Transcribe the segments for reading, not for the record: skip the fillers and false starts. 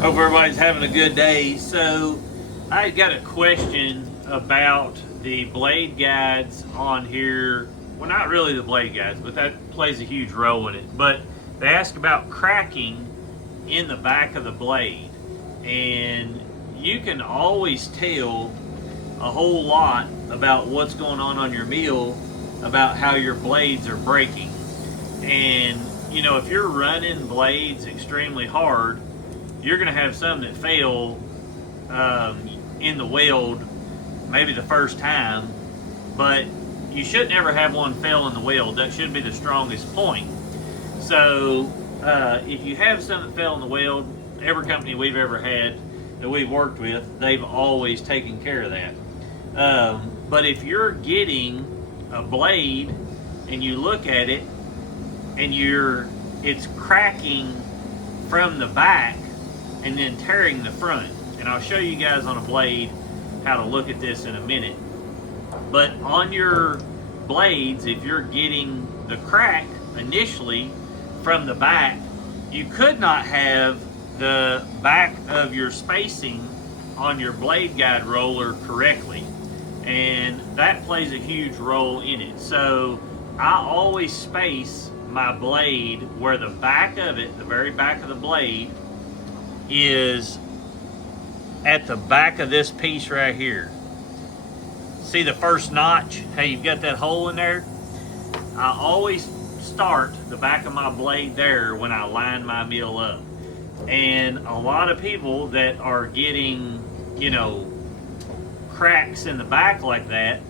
Hope everybody's having a good day. So, I got a question about the blade guides on here. Well, not really the blade guides, but that plays a huge role in it. But they ask about cracking in the back of the blade. And you can always tell a whole lot about what's going on your mill, about how your blades are breaking. And, if you're running blades extremely hard, you're going to have some that fail in the weld maybe the first time, but you should never have one fail in the weld. That should be the strongest point. So if you have some that fail in the weld, every company we've ever had that we've worked with, they've always taken care of that. But if you're getting a blade and you look at it and it's cracking from the back and then tearing the front. And I'll show you guys on a blade how to look at this in a minute. But on your blades, if you're getting the crack initially from the back, you could not have the back of your spacing on your blade guide roller correctly. And that plays a huge role in it. So I always space my blade where the back of it, the very back of the blade, is at the back of this piece right here. See the first notch? How you've got that hole in there? I always start the back of my blade there when I line my mill up. And a lot of people that are getting, cracks in the back like that,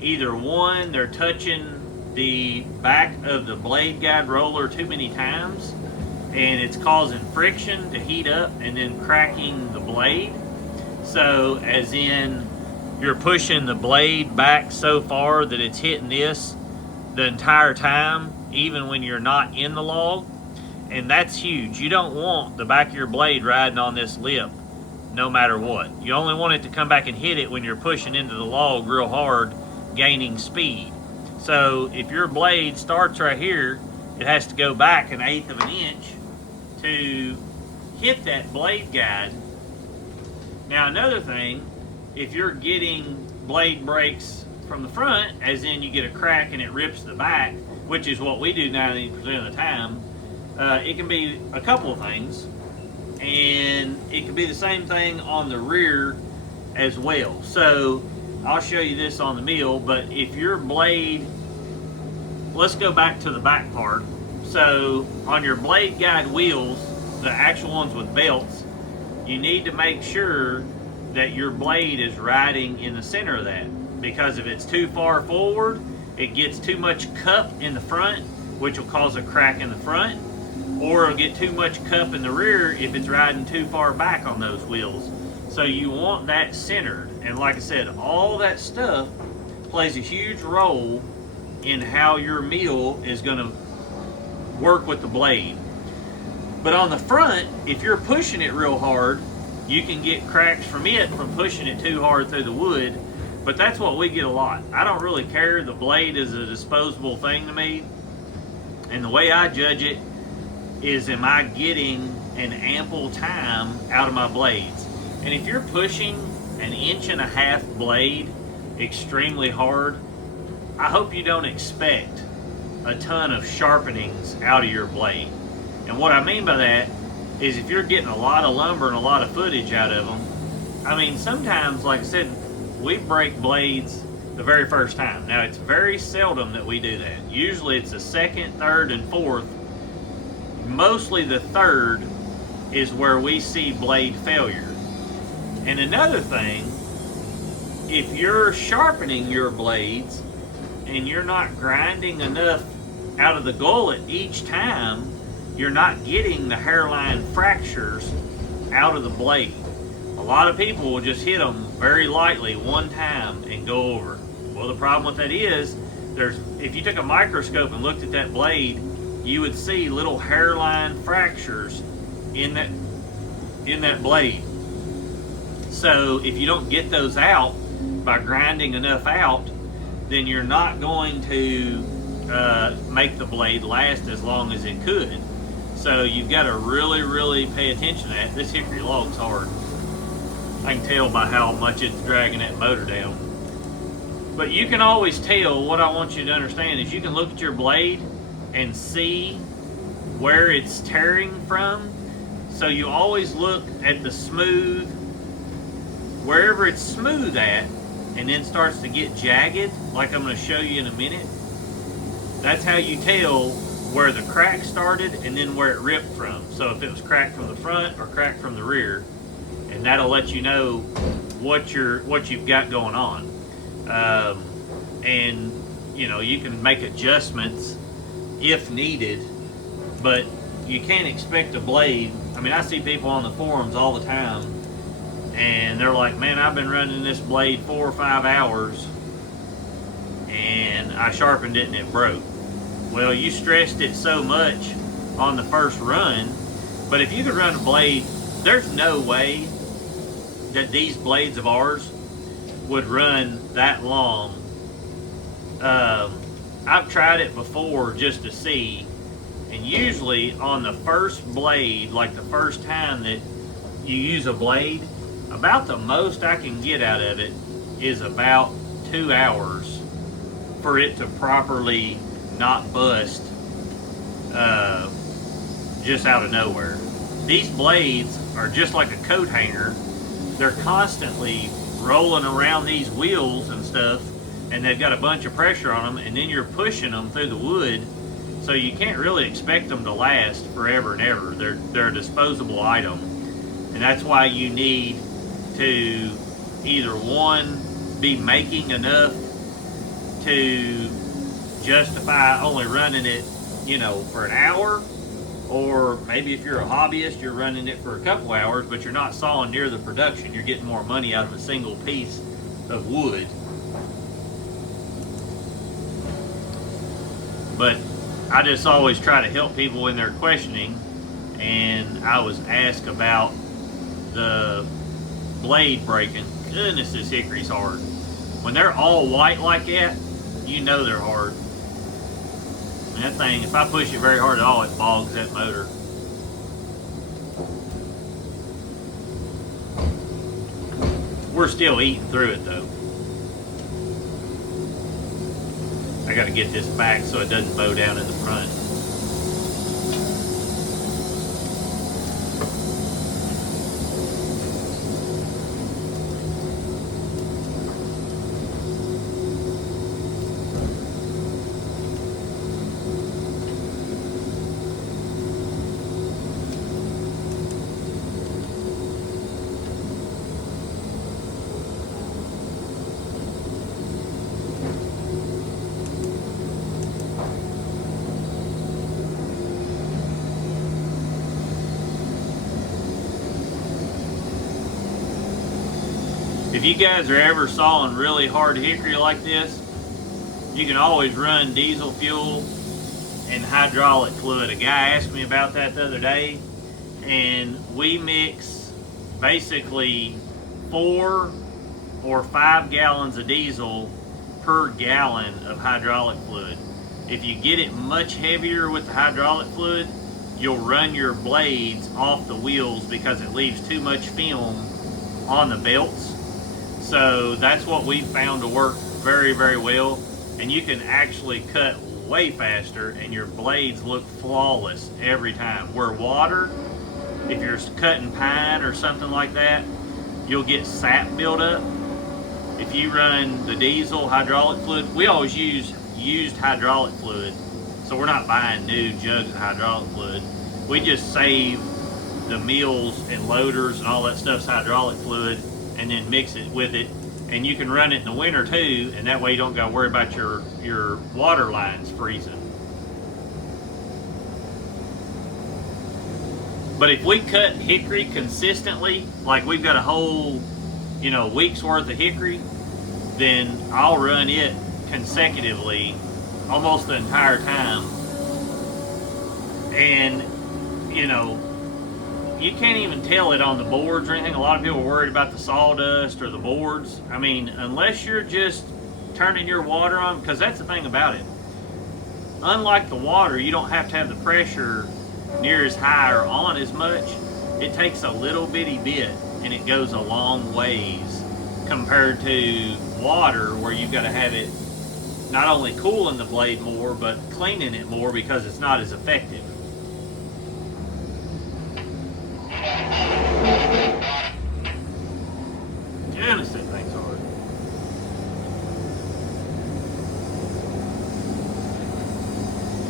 either one, they're touching the back of the blade guide roller too many times, and it's causing friction to heat up and then cracking the blade. So as in, you're pushing the blade back so far that it's hitting this the entire time, even when you're not in the log. And that's huge. You don't want the back of your blade riding on this lip no matter what. You only want it to come back and hit it when you're pushing into the log real hard, gaining speed. So if your blade starts right here, it has to go back 1/8 of an inch to hit that blade guide. Now another thing, if you're getting blade breaks from the front, as in you get a crack and it rips the back, which is what we do 90% of the time, it can be a couple of things, and it can be the same thing on the rear as well. So I'll show you this on the mill, but if your blade, let's go back to the back part. So on your blade guide wheels, the actual ones with belts, you need to make sure that your blade is riding in the center of that, because if it's too far forward, it gets too much cup in the front, which will cause a crack in the front, or it'll get too much cup in the rear if it's riding too far back on those wheels. So you want that centered. And like I said, all that stuff plays a huge role in how your mill is going to work with the blade. But on the front, if you're pushing it real hard, you can get cracks from it from pushing it too hard through the wood. But that's what we get a lot. I don't really care. The blade is a disposable thing to me. And the way I judge it is, am I getting an ample time out of my blades? And if you're pushing 1.5 inch blade extremely hard, I hope you don't expect a ton of sharpenings out of your blade. And what I mean by that is, if you're getting a lot of lumber and a lot of footage out of them, I mean, sometimes, like I said, we break blades the very first time. Now, it's very seldom that we do that. Usually it's the second, third, and fourth. Mostly the third is where we see blade failure. And another thing, if you're sharpening your blades and you're not grinding enough out of the gullet each time, you're not getting the hairline fractures out of the blade. A lot of people will just hit them very lightly one time and go over. Well, the problem with that is, if you took a microscope and looked at that blade, you would see little hairline fractures in that blade. So if you don't get those out by grinding enough out, then you're not going to make the blade last as long as it could. So you've got to really, really pay attention to that. This hickory log's hard. I can tell by how much it's dragging that motor down. But you can always tell. What I want you to understand is you can look at your blade and see where it's tearing from. So you always look at the smooth, wherever it's smooth at, and then starts to get jagged, like I'm going to show you in a minute. That's how you tell where the crack started and then where it ripped from. So if it was cracked from the front or cracked from the rear, and that'll let you know what you've got going on. And you know, you can make adjustments if needed, but you can't expect a blade. I mean, I see people on the forums all the time, and they're like, man, I've been running this blade 4 or 5 hours, and I sharpened it and it broke. Well, you stressed it so much on the first run, but if you could run a blade, there's no way that these blades of ours would run that long. I've tried it before just to see, and usually on the first blade, like the first time that you use a blade, about the most I can get out of it is about 2 hours for it to properly not bust just out of nowhere. These blades are just like a coat hanger. They're constantly rolling around these wheels and stuff, and they've got a bunch of pressure on them, and then you're pushing them through the wood, so you can't really expect them to last forever and ever. They're a disposable item, and that's why you need to either one, be making enough to justify only running it, you know, for an hour, or maybe if you're a hobbyist, you're running it for a couple hours, but you're not sawing near the production. You're getting more money out of a single piece of wood. But I just always try to help people in their questioning, and I was asked about the blade breaking. Goodness, this hickory's hard. When they're all white like that, you know they're hard. And that thing, if I push it very hard at all, it bogs that motor. We're still eating through it though. I gotta get this back so it doesn't bow down in the front. If you guys are ever sawing really hard hickory like this, you can always run diesel fuel and hydraulic fluid. A guy asked me about that the other day, and we mix basically 4 or 5 gallons of diesel per gallon of hydraulic fluid. If you get it much heavier with the hydraulic fluid, you'll run your blades off the wheels because it leaves too much film on the belts. So that's what we found to work very, very well. And you can actually cut way faster and your blades look flawless every time. Where water, if you're cutting pine or something like that, you'll get sap buildup. If you run the diesel hydraulic fluid, we always use used hydraulic fluid. So we're not buying new jugs of hydraulic fluid. We just save the mills and loaders and all that stuff's hydraulic fluid and then mix it with it. And you can run it in the winter too, and that way you don't got to worry about your water lines freezing. But if we cut hickory consistently, like we've got a whole, week's worth of hickory, then I'll run it consecutively almost the entire time. And, you can't even tell it on the boards or anything. A lot of people are worried about the sawdust or the boards. I mean, unless you're just turning your water on, because that's the thing about it. Unlike the water, you don't have to have the pressure near as high or on as much. It takes a little bitty bit and it goes a long ways compared to water, where you've got to have it not only cooling the blade more but cleaning it more because it's not as effective. Goodness, that thing's hard.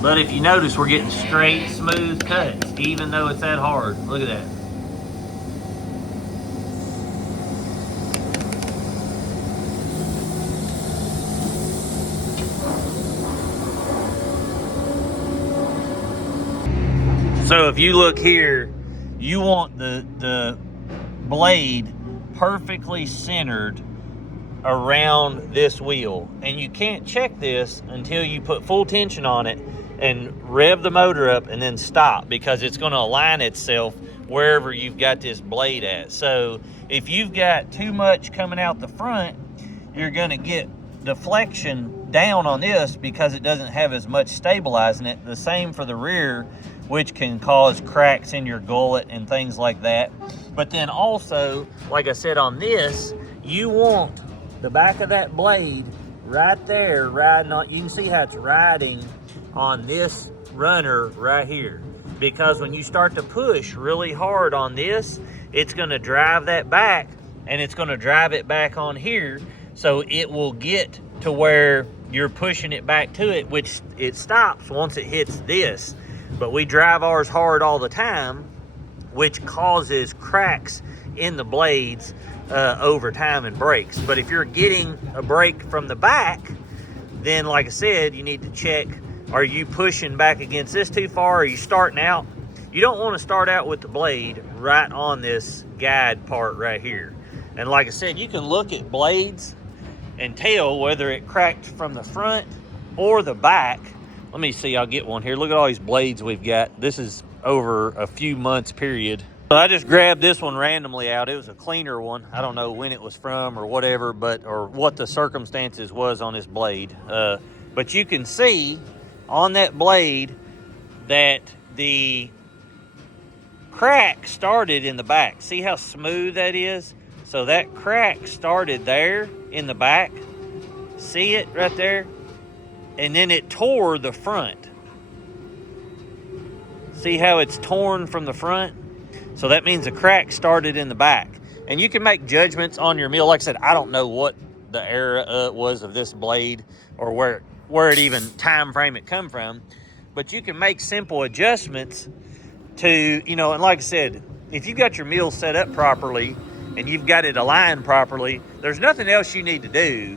But if you notice, we're getting straight, smooth cuts, even though it's that hard. Look at that. So if you look here, you want the blade perfectly centered around this wheel. And you can't check this until you put full tension on it and rev the motor up and then stop, because it's going to align itself wherever you've got this blade at. So if you've got too much coming out the front, you're going to get deflection down on this because it doesn't have as much stabilizing it. The same for the rear, which can cause cracks in your gullet and things like that. But then also, like I said on this, you want the back of that blade right there riding on. You can see how it's riding on this runner right here, because when you start to push really hard on this, it's going to drive that back, and it's going to drive it back on here, so it will get to where you're pushing it back to it, which it stops once it hits this. But we drive ours hard all the time, which causes cracks in the blades over time and breaks. But if you're getting a break from the back, then like I said, you need to check, are you pushing back against this too far? Are you starting out? You don't want to start out with the blade right on this guide part right here. And like I said, you can look at blades and tell whether it cracked from the front or the back. Let me see, I'll get one here. Look at all these blades we've got. This is over a few months period. So I just grabbed this one randomly out. It was a cleaner one. I don't know when it was from or whatever, or what the circumstances was on this blade. But you can see on that blade that the crack started in the back. See how smooth that is? So that crack started there in the back. See it right there? And then it tore the front. See how it's torn from the front? So that means the crack started in the back. And you can make judgments on your mill. Like I said, I don't know what the era was of this blade, or where it even time frame it come from. But you can make simple adjustments to, and like I said, if you've got your mill set up properly and you've got it aligned properly, there's nothing else you need to do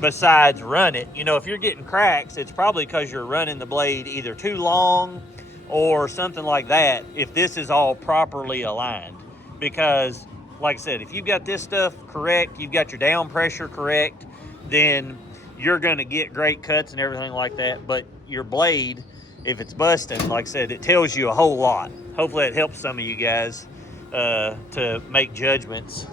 besides run it. If you're getting cracks, it's probably because you're running the blade either too long or something like that, if this is all properly aligned. Because like I said, if you've got this stuff correct, you've got your down pressure correct, then you're going to get great cuts and everything like that. But your blade, if it's busting, like I said, it tells you a whole lot. Hopefully it helps some of you guys to make judgments